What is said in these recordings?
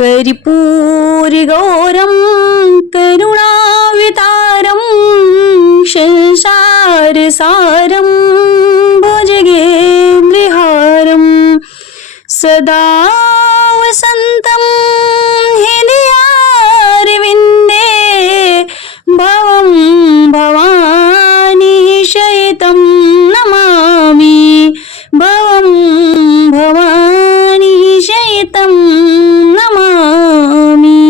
कर्पूरगौरं करुणावतारं संसारसारं भुजगेन्द्रहारं सदा वसन्तं हृदयारविन्दे भवं भवानी शयितं नमामि भवं भवानी शयितं नमामि।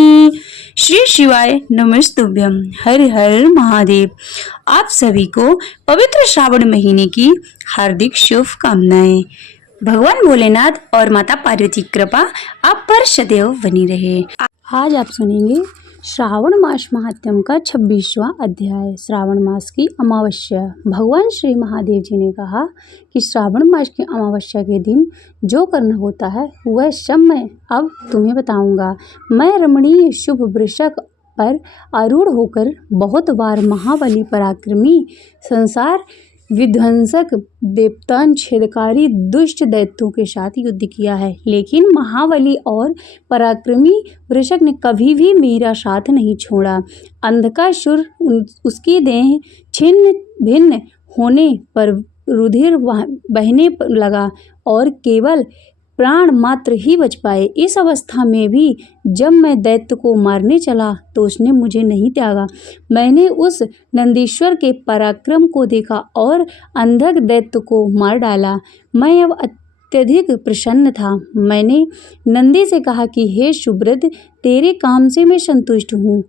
श्री शिवाय नमस्तुभ्यं। हर हर महादेव। आप सभी को पवित्र श्रावण महीने की हार्दिक शुभकामनाएं। भगवान भोलेनाथ और माता पार्वती कृपा आप पर सदैव बनी रहे। आज आप सुनेंगे श्रावण मास महात्म्य का 26वां अध्याय, श्रावण मास की अमावस्या। भगवान श्री महादेव जी ने कहा कि श्रावण मास की अमावस्या के दिन जो करना होता है वह सब मैं अब तुम्हें बताऊंगा। मैं रमणीय शुभ वृषक पर आरूढ़ होकर बहुत बार महाबली पराक्रमी संसार विध्वंसक देवतान छेदकारी दुष्ट दैत्यों के साथ युद्ध किया है, लेकिन महाबली और पराक्रमी वृषक ने कभी भी मेरा साथ नहीं छोड़ा। अंधकासुर उसकी देह छिन्न भिन्न होने पर रुधिर बहने लगा और केवल प्राण मात्र ही बच पाए। इस अवस्था में भी जब मैं दैत्य को मारने चला तो उसने मुझे नहीं त्यागा। मैंने उस नंदीश्वर के पराक्रम को देखा और अंधक दैत्य को मार डाला। मैं अब अत्यधिक प्रसन्न था। मैंने नंदी से कहा कि हे सुब्रत, तेरे काम से मैं संतुष्ट हूँ।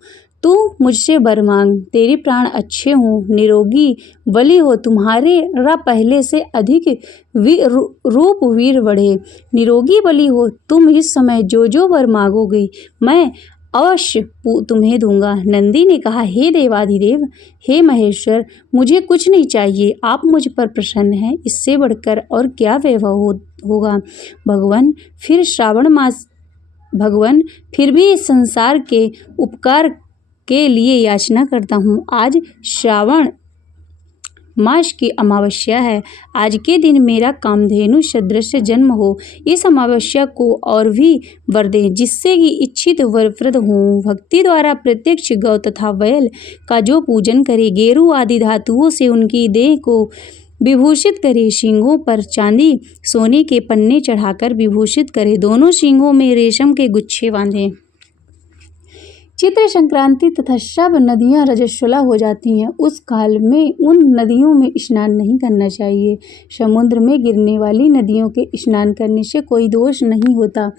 तू मुझसे वर मांग। तेरे प्राण अच्छे हों, निरोगी बली हो, तुम्हारा पहले से अधिक रूप वीर बढ़े। निरोगी बली हो, तुम इस समय जो जो वर मांगोगे मैं अवश्य तुम्हें दूंगा। नंदी ने कहा, हे देवाधिदेव, हे महेश्वर, मुझे कुछ नहीं चाहिए। आप मुझ पर प्रसन्न हैं, इससे बढ़कर और क्या वैभव होगा। भगवान फिर भी इस संसार के उपकार के लिए याचना करता हूँ। आज श्रावण मास की अमावस्या है। आज के दिन मेरा कामधेनु सदृश जन्म हो। इस अमावस्या को और भी वर दे, जिससे कि इच्छित वरप्रद हो। भक्ति द्वारा प्रत्यक्ष गौ तथा बैल का जो पूजन करे, गेरू आदि धातुओं से उनकी देह को विभूषित करे, सींगों पर चांदी सोने के पन्ने चढ़ाकर विभूषित करे, दोनों सींगों में रेशम के गुच्छे बांधे। चित्र संक्रांति तथा सब नदियां रजस्वला हो जाती हैं। उस काल में उन नदियों में स्नान नहीं करना चाहिए। समुद्र में गिरने वाली नदियों के स्नान करने से कोई दोष नहीं होता।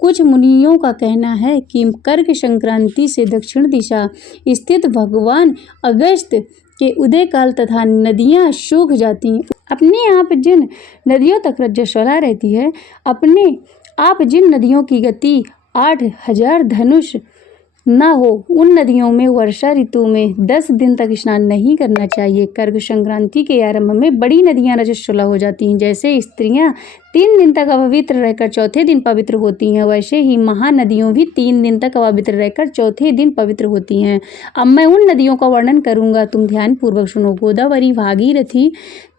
कुछ मुनियों का कहना है कि कर्क संक्रांति से दक्षिण दिशा स्थित भगवान अगस्त के उदय काल तथा नदियां सूख जाती हैं। अपने आप जिन नदियों तक रजस्वला रहती है, अपने आप जिन नदियों की गति 8000 धनुष न हो, उन नदियों में वर्षा ऋतु में 10 दिन तक स्नान नहीं करना चाहिए। कर्क संक्रांति के आरंभ में बड़ी नदियां रजस्वला हो जाती हैं। जैसे स्त्रियां 3 दिन तक अपवित्र रहकर चौथे दिन पवित्र होती हैं, वैसे ही महानदियों भी 3 दिन तक अपवित्र रहकर चौथे दिन पवित्र होती हैं। अब मैं उन नदियों का वर्णन करूंगा, तुम ध्यान पूर्वक सुनो। गोदावरी, भागीरथी,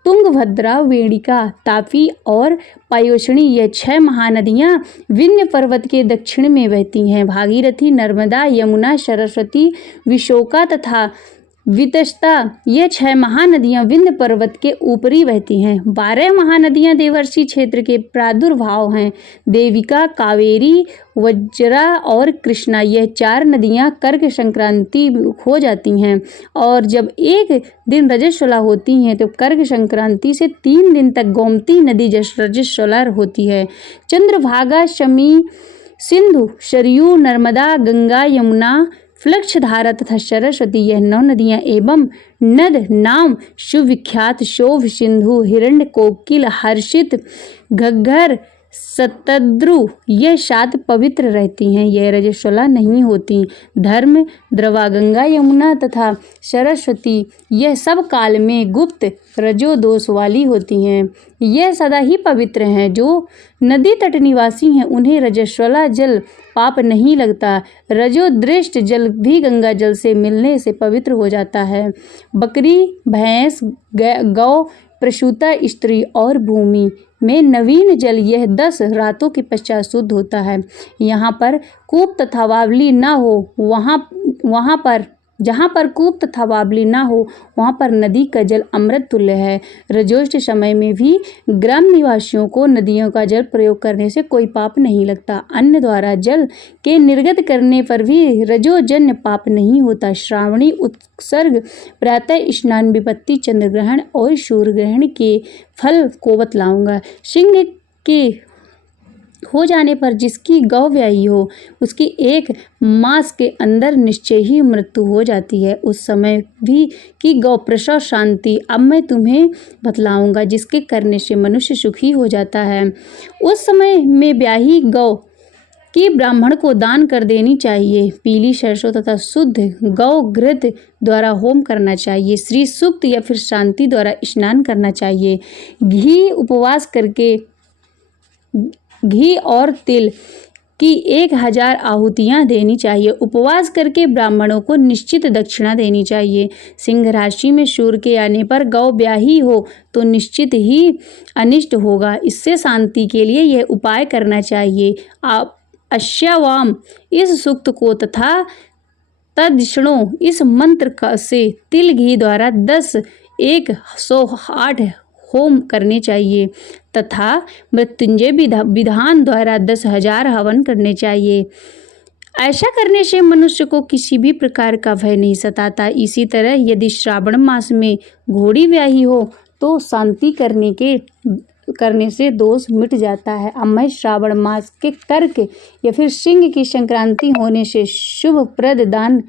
तुंगभद्रा, वेणिका, तापी और पायोशनी, ये 6 महानदियां विंध्य पर्वत के दक्षिण में बहती हैं। भागीरथी, नर्मदा, यमुना, सरस्वती, विशोका तथा वितस्ता, ये 6 महानदियां विंध्य पर्वत के ऊपरी बहती हैं। 12 महानदियां देवर्षि क्षेत्र के प्रादुर्भाव हैं। देविका, कावेरी, वज्रा और कृष्णा, यह 4 नदियां कर्क संक्रांति हो जाती हैं और जब एक दिन रजस्वला होती हैं तो कर्क संक्रांति से 3 दिन तक गोमती नदी रजस्वला होती है। चंद्रभागा, शमी, सिंधु, सरयू, नर्मदा, गंगा, यमुना, फ्लक्षधारा तथा सरस्वती, यह 9 नदियां एवं नद नाम सुविख्यात शोभ, सिंधु, हिरण्य, कोकिल, हर्षित, घग्गर, शतद्रु, यह 7 पवित्र रहती हैं। यह रजस्वला नहीं होती। धर्म, द्रवा, गंगा, यमुना तथा सरस्वती, यह सब काल में गुप्त रजो दोष वाली होती हैं। यह सदा ही पवित्र हैं। जो नदी तट निवासी हैं उन्हें रजस्वला जल पाप नहीं लगता। रजोदृष्ट जल भी गंगा जल से मिलने से पवित्र हो जाता है। बकरी, भैंस, गौ प्रसूता स्त्री और भूमि में नवीन जल, यह 10 रातों के पश्चात शुद्ध होता है। यहाँ पर कूप तथा बावली न हो, वहाँ पर जहाँ पर कूप तथा बावली ना हो वहाँ पर नदी का जल अमृत तुल्य है। रजोष्ठ समय में भी ग्राम निवासियों को नदियों का जल प्रयोग करने से कोई पाप नहीं लगता। अन्न द्वारा जल के निर्गत करने पर भी रजोजन्य पाप नहीं होता। श्रावणी उत्सर्ग, प्रातः स्नान, विपत्ति, चंद्रग्रहण और सूर्य ग्रहण के फल को बतलाऊंगा। सिंह के हो जाने पर जिसकी गौ व्याही हो उसकी 1 मास के अंदर निश्चय ही मृत्यु हो जाती है। उस समय भी की गौ प्रसव शांति अब मैं तुम्हें बतलाऊंगा, जिसके करने से मनुष्य सुखी हो जाता है। उस समय में ब्याही गौ की ब्राह्मण को दान कर देनी चाहिए। पीली सरसों तथा शुद्ध गौ घृत द्वारा होम करना चाहिए। श्री सूक्त या फिर शांति द्वारा स्नान करना चाहिए। घी और तिल की 1000 आहुतियाँ देनी चाहिए। उपवास करके ब्राह्मणों को निश्चित दक्षिणा देनी चाहिए। सिंह राशि में सूर्य के आने पर गौ ब्याही हो तो निश्चित ही अनिष्ट होगा। इससे शांति के लिए यह उपाय करना चाहिए। आप अश्यावाम इस सूक्त को तथा तदक्षिणों इस मंत्र से तिल घी द्वारा 108 होम करने चाहिए तथा मृत्युंजय विधान द्वारा 10,000 हवन करने चाहिए। ऐसा करने से मनुष्य को किसी भी प्रकार का भय नहीं सताता। इसी तरह यदि श्रावण मास में घोड़ी ब्याही हो तो शांति करने से दोष मिट जाता है। अब मैं श्रावण मास के कर्क या फिर सिंह की संक्रांति होने से शुभप्रद दान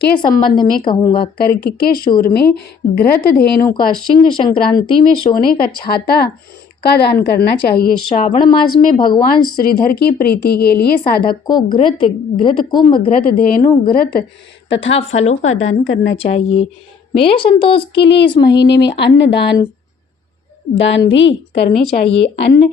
के संबंध में कहूँगा। कर्क के सूर में घृत धेनु का, सिंह संक्रांति में सोने का छाता का दान करना चाहिए। श्रावण मास में भगवान श्रीधर की प्रीति के लिए साधक को घृत कुंभ, घृत धेनु, घृत तथा फलों का दान करना चाहिए। मेरे संतोष के लिए इस महीने में अन्न दान भी करने चाहिए। अन्य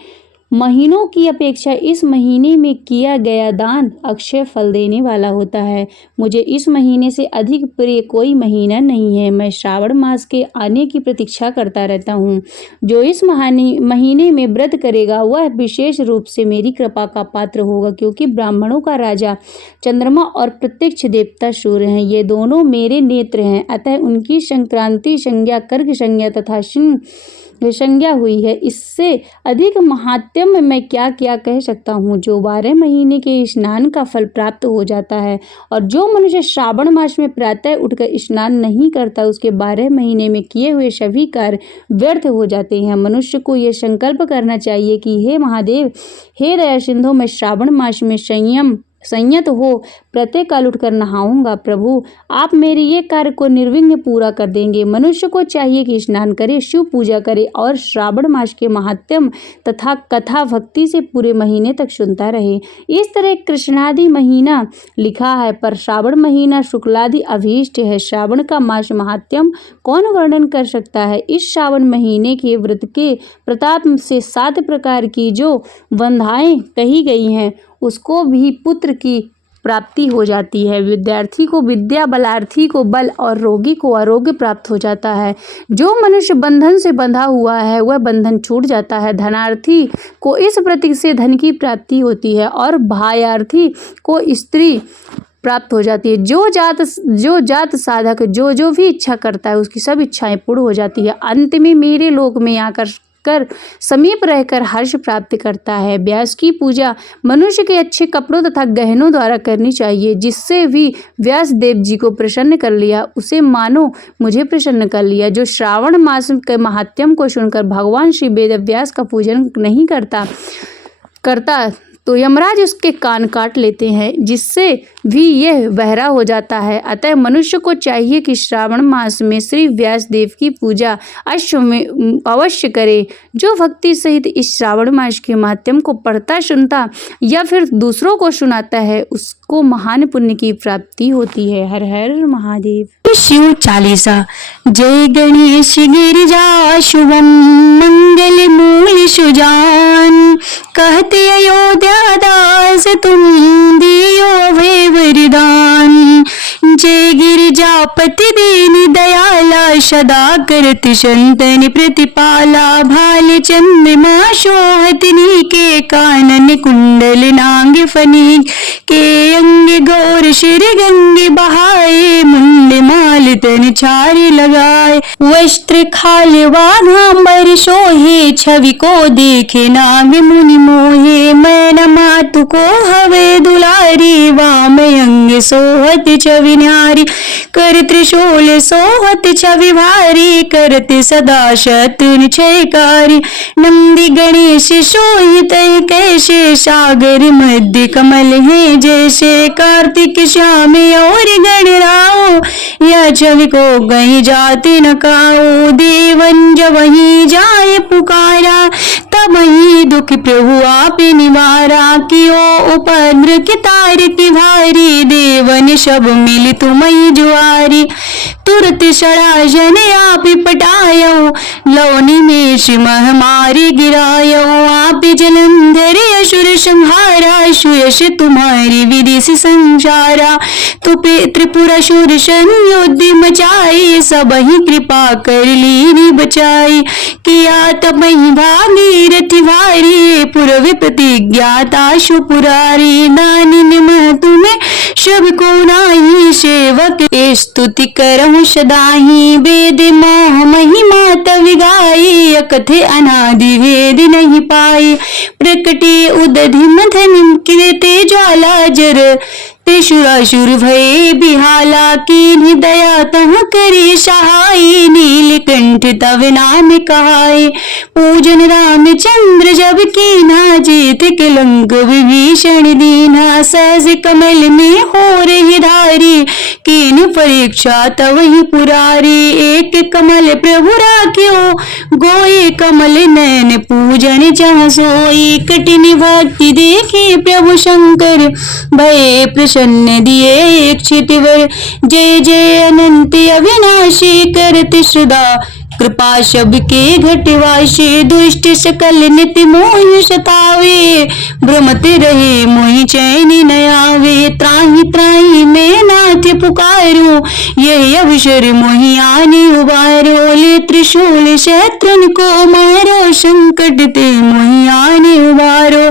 महीनों की अपेक्षा इस महीने में किया गया दान अक्षय फल देने वाला होता है। मुझे इस महीने से अधिक प्रिय कोई महीना नहीं है। मैं श्रावण मास के आने की प्रतीक्षा करता रहता हूँ। जो इस महीने में व्रत करेगा वह विशेष रूप से मेरी कृपा का पात्र होगा, क्योंकि ब्राह्मणों का राजा चंद्रमा और प्रत्यक्ष देवता सूर्य हैं। ये दोनों मेरे नेत्र हैं, अतः उनकी संक्रांति संज्ञा कर्क संज्ञा तथा सिंह संज्ञा हुई है। इससे अधिक महात्म्य मैं क्या क्या कह सकता हूँ। जो 12 महीने के स्नान का फल प्राप्त हो जाता है और जो मनुष्य श्रावण मास में प्रातः उठकर स्नान नहीं करता उसके 12 महीने में किए हुए सभी कार्य व्यर्थ हो जाते हैं। मनुष्य को यह संकल्प करना चाहिए कि हे महादेव, हे दया सिंधु, मैं श्रावण मास में संयत हो प्रत्येक काल उठकर नहाऊंगा। प्रभु, आप मेरे ये कार्य को निर्विघ्न पूरा कर देंगे। मनुष्य को चाहिए कि स्नान करे, शिव पूजा करे और श्रावण मास के महात्म्य तथा कथा भक्ति से पूरे महीने तक सुनता रहे। इस तरह कृष्णादि महीना लिखा है, पर श्रावण महीना शुक्लादि अभीष्ट है। श्रावण का मास महात्म्य कौन वर्णन कर सकता है। इस श्रावण महीने के व्रत के प्रताप से 7 प्रकार की जो वंधाएं कही गई हैं उसको भी पुत्र की प्राप्ति हो जाती है। विद्यार्थी को विद्या, बलार्थी को बल और रोगी को आरोग्य प्राप्त हो जाता है। जो मनुष्य बंधन से बंधा हुआ है वह बंधन छूट जाता है। धनार्थी को इस प्रतीक से धन की प्राप्ति होती है और भायार्थी को स्त्री प्राप्त हो जाती है। जो जात साधक जो भी इच्छा करता है उसकी सब इच्छाएं पूर्ण हो जाती है। अंत में मेरे लोक में आकर समीप रहकर हर्ष प्राप्त करता है। व्यास की पूजा मनुष्य के अच्छे कपड़ों तथा गहनों द्वारा करनी चाहिए। जिससे भी व्यास देव जी को प्रसन्न कर लिया उसे मानो मुझे प्रसन्न कर लिया। जो श्रावण मास के महात्म्य को सुनकर भगवान श्री वेद व्यास का पूजन नहीं करता तो यमराज उसके कान काट लेते हैं, जिससे भी यह बहरा हो जाता है। अतः मनुष्य को चाहिए कि श्रावण मास में श्री व्यास देव की पूजा अवश्य करे। जो भक्ति सहित इस श्रावण मास के माध्यम को पढ़ता, सुनता या फिर दूसरों को सुनाता है उसको महान पुण्य की प्राप्ति होती है। हर हर महादेव। शिव चालीसा। जय गणेश गिरिजा शुभम मंगल मूल सुजान, कहते अयोध्या दास तुम दियो अभय वरदान। जय गिरिजा पति दीन दयाला सदा करत संतन प्रतिपाला भाल चंद्रमा शोहतनी के कानन कुंडल नांग फनी के अंग गौर शिर गंगे बहाए मुंड माल तन छारे लगाए वस्त्र खाल वाघांबर शोहे छवि को देखे नाग मुनि मोहे मैन मातु को हवे दुलारी वाम अंग सोहत छवि न्यारी कर त्रिशूल सोहत छवि भारी करत सदा शत्रुन क्षयकारी नंदी गणेश शोहित कैसे सागर मध्य कमल है जैसे कार्तिक श्याम और गणराओ या छवि को गई जाति न काओ देवन जब वही जाए पुकारा तब वही दुख प्रभु आप निवारा कियो उपद्र की तार की भारी देवन सब मिल तुम्हें जुआरी तुरत सड़ाजन आप पटायो लौनी में महामारी गिरायो आप जलंधर असुर संहारा सुयश तुम्हारी विधि से संसारा तुपे त्रिपुरासुर संयुद्ध मचाई सब ही कृपा कर लीनी बचाई किया तब ही भागीरथी भारी पूर्व प्रतिज्ञाता सुपुरारी नानी निम तुम्हें सब को नाही सेवक स्तुति करहु सदाही वेद मोह महिमा तव गाई कथे अनादि वेद नहीं पाई प्रकटे उदधि मथन कीर्ते ज्वाला जर तेषुरासुर भये बिहाला कीन्हि दया तह करे सहाय नीलकंठ तव नाम कहाय पूजन रामचंद्र जब कीना जीत कलंक विभीषण दीना सहज कमल में हो रही धारी कीन परीक्षा तव ही पुरारी एक कमल प्रभु राख्यो गोये कमल नयन पूजन जहाँ सोई कठिन भक्ति देखे प्रभु शंकर भये प्रसन्न दिए एक क्षितिवर जय जय अनंत अविनाशी करते सदा कृपा सबके घटवाशी दुष्ट सकल नित्य मोहि सतावे भ्रमते रहे मोहि चैन न आवे त्राहि त्राहि मैं नाथ पुकारो यही अवसर मोहि आने उबारो ले त्रिशूल शत्रुन को मारो संकट ते मोहि आने उबारो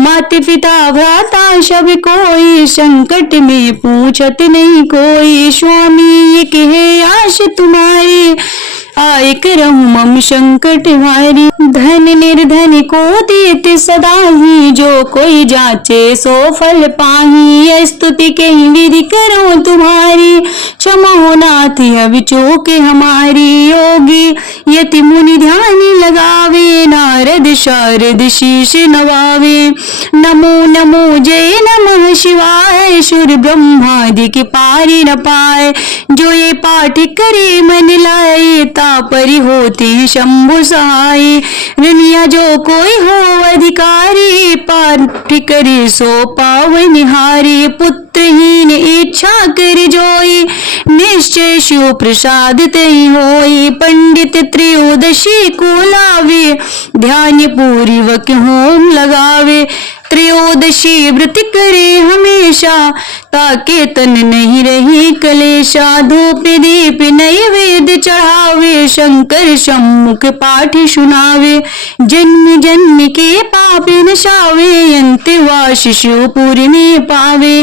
माता पिता भ्राता सब कोई संकट में पूछत नहीं कोई स्वामी ये कहे आश तुम्हारी आय करहु मम संकट भारी धन निर्धन को देते सदा ही जो कोई जाचे सो फल पाही स्तुति के विधि करो तुम्हारी क्षमा हो नाथ अब चूके हमारी योगी यति मुनि ध्यान लगावे नारद शारद शीश नवावे नमो नमो जय नमः शिवाय सुर ब्रह्मादि के पारी न पाए जो ये पाठ करे मन लाए परि होते शंभु सहाय रनिया जो कोई हो अधिकारी पाठ करे सो पावन निहारी पुत्रहीन इच्छा कर जोई निश्चय शिव प्रसाद तई होई पंडित त्रयोदशी को लावे ध्यान पूर्वक होम लगावे त्रयोदशी व्रत करे हमेशा ताके तन नहीं रही कलेशा धूप दीप नैवेद्य चढ़ावे शंकर सम्मुख पाठ सुनावे जन्म जन्म के पाप नशावे अंतवास शिवपुर में पावे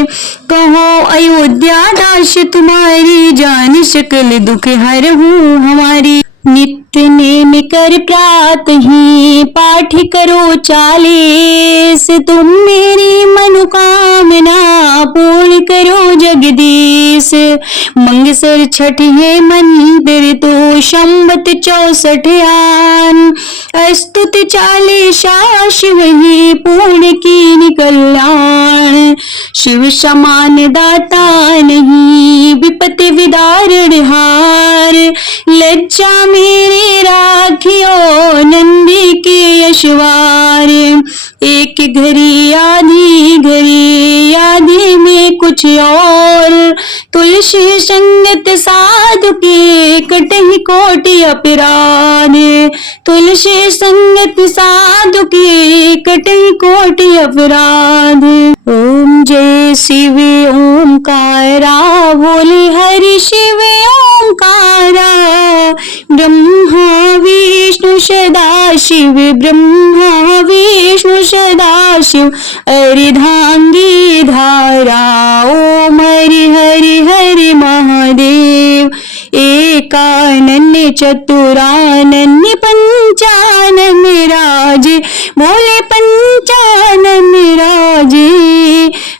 कहो अयोध्या दास तुम्हारी जान सकल दुख हरहूं हमारी नित्य नेम कर प्रात ही पाठ करो 40 तुम मेरी मनोकामना पूर्ण करो जगदीश मंगसर छठ है मंदिर तो संवत 64 आन स्तुति 40 शिव ही पूर्ण की कल्याण शिव समान दाता नहीं विपत्ति विदारण हार लज्जा मेरे राखियो नंदी के यशवार एक घड़ी आधी में कुछ और तुलसी संगत साधु के कटहि कोटि अपराध तुलसी संगत साधु के कटहि कोटि अपराध ओम जय शिव ओमकारा बोले हरि शिव शिव ब्रह्मा विष्णु सदाशिव अर्धांगी धारा। ओम हरि हरि हरि महादेव। एकानन्य चतुरानन्य पंचानन राजे, बोले पंचानन राजे।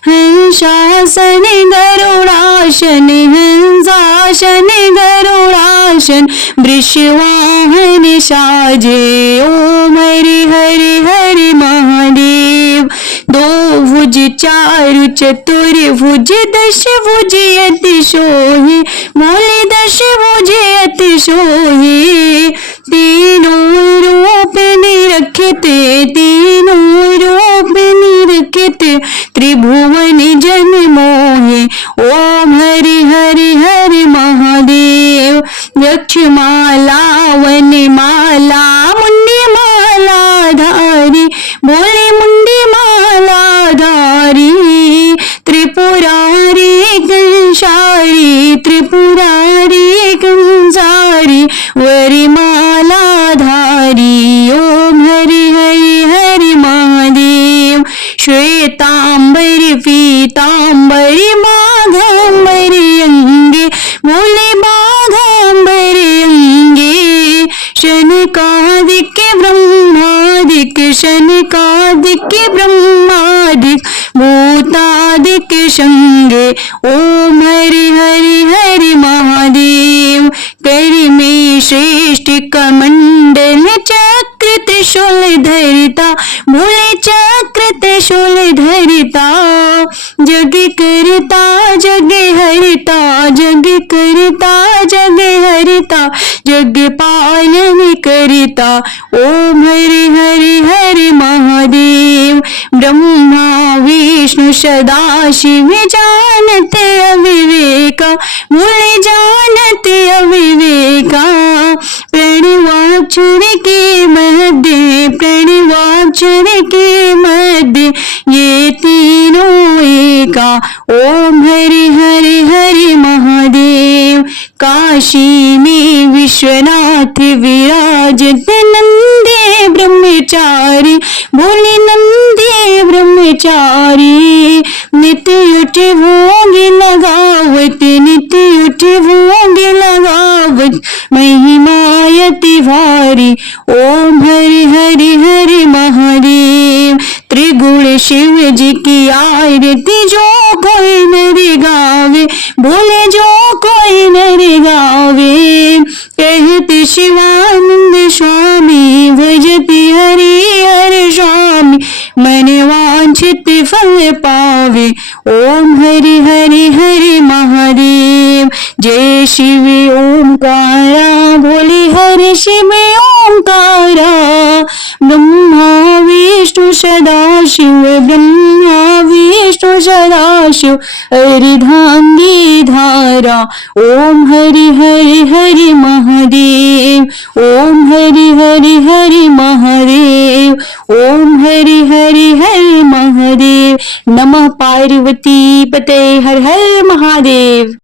हंसासन गरुड़ासन, हंसासन गरुड़ासन, वृषवाहन साजे। ओम हरि हरि हरि महादेव। दो भुज चारु चतुर्भुज दश भुज अति सोहे, बोले दश भुज अति सोहे। तीनों रूप निरखते, तीनों रूप निरखते, त्रिभुवन जन मोहे। ओम हरि हरि हरि महादेव। यक्षमाला वनमाला मुंडी माला धारी, बोले मुंडी माला धारी। त्रिपुरारी कंसारी, त्रिपुरारी कंसारी, वरिमाला धारी। ओम हरि हरि हरि महादेव। श्वेतांबरी पीतांबरी माघांबरी अंगे, बोले माघांबरी अंगे। शनकादिक ब्रह्मादिक, शनकादिक ब्रह्मादिक, भूतादिक संगे। ओम हरि हरि हरि महादेव। कर में श्रेष्ठ कमंडल चक्र त्रिशूल धरिता, बोले चक्र त्रिशूल धरिता। जग करता जग हरिता, जग करता जग हरिता, जग पालन करता। ओम हरि हरि हरि महादेव। ब्रह्मा विष्णु सदाशिव जानते अविवेका, बोले जानते अविवेका। प्रणवाक्षर के मध्य, प्रणवाक्षर के मध्य, ये तीनों एका। ओम हरि हरि हरि महादेव। काशी में विश्वनाथ विराजते, नंदे ब्रह्मचारी, बोले नंदे ब्रह्मचारी। नित्य उठे भोग लगावत, नित्य उठे भोग लगावत, महिमायति भारी। ओम हरि हरि हरि महादेव। त्रिगुण शिव जी की आरती जो कोई नर गावे, बोले जो कोई नर गावे। कहते शिवानंद स्वामी, भजति हरि हर स्वामी, मन वांछित फल पावे। ओम हरि हरि हरि महादेव। जय शिव ओंकारा, बोले हरि शिव ओंकारा। ब्रह्मा विष्णु सदाशिव, ब्रह्मा विष्णु सदाशिव, अर्धांगी धारा। ओम हरि हरि हरि महादेव। ओम हरि हरि हरि महादेव। ओम हरि हरि हरि महादेव। नमः पार्वती पते, हर हर महादेव।